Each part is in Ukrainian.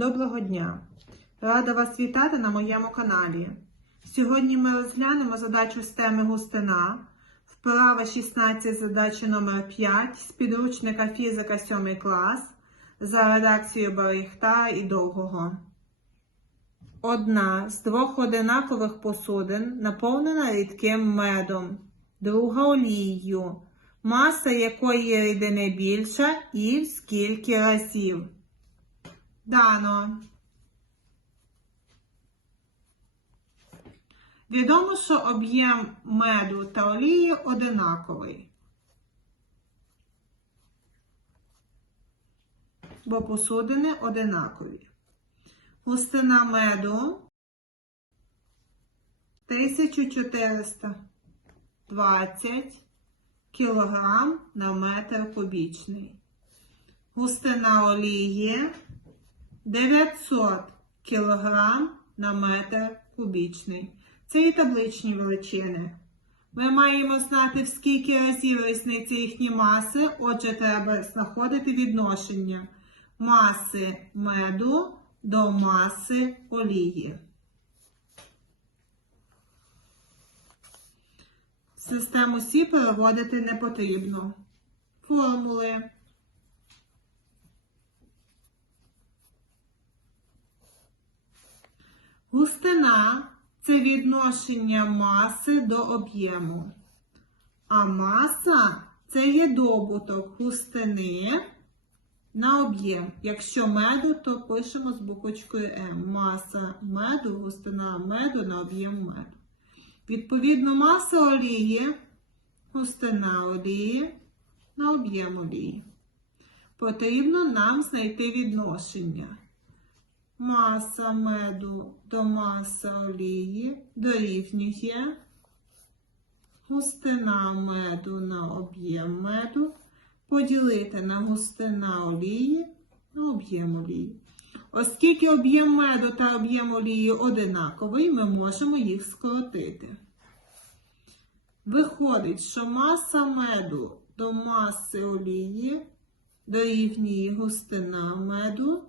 Доброго дня! Рада вас вітати на моєму каналі. Сьогодні ми розглянемо задачу з теми густина, вправа 16 задачі номер 5 з підручника фізика 7 клас за редакцією Барихта і Довгого. Одна з двох одинакових посудин наповнена рідким медом, друга олією, маса якої рідини більша і скільки разів. Дано. Відомо, що об'єм меду та олії одинаковий. Бо посудини одинакові. Густина меду 1420 кг на метр кубічний. Густина олії 900 кг на метр кубічний. Це і табличні величини. Ми маємо знати, в скільки разів різниця їхні маси, отже, треба знаходити відношення маси меду до маси олії. Систему Сі переводити не потрібно. Формули. Густина це відношення маси до об'єму. А маса це є добуток густини на об'єм. Якщо меду, то пишемо з буквочкою М. Маса меду, густина меду на об'єм меду. Відповідно, маса олії, густина олії на об'єм олії. Потрібно нам знайти відношення. Маса меду до маси олії дорівнює густина меду на об'єм меду поділити на густина олії на об'єм олії. Оскільки об'єм меду та об'єм олії одинаковий, ми можемо їх скоротити. Виходить, що маса меду до маси олії дорівнює густина меду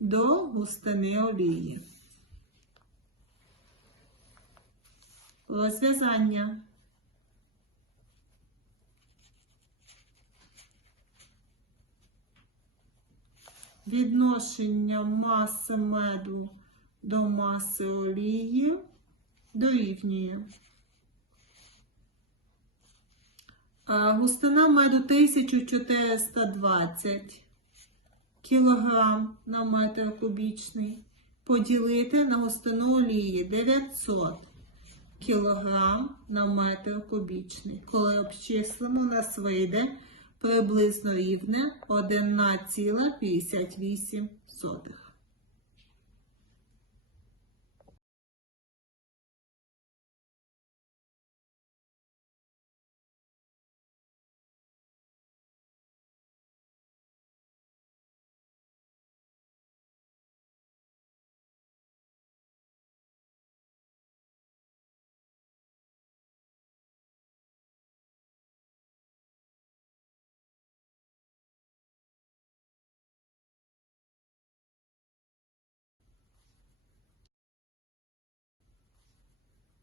до густини олії. Розв'язання. Відношення маси меду до маси олії дорівнює. Густина меду 1420 кілограм на метр кубічний поділити на густину олії 900 кілограм на метр кубічний. Коли обчислимо, у нас вийде приблизно рівне 1,58.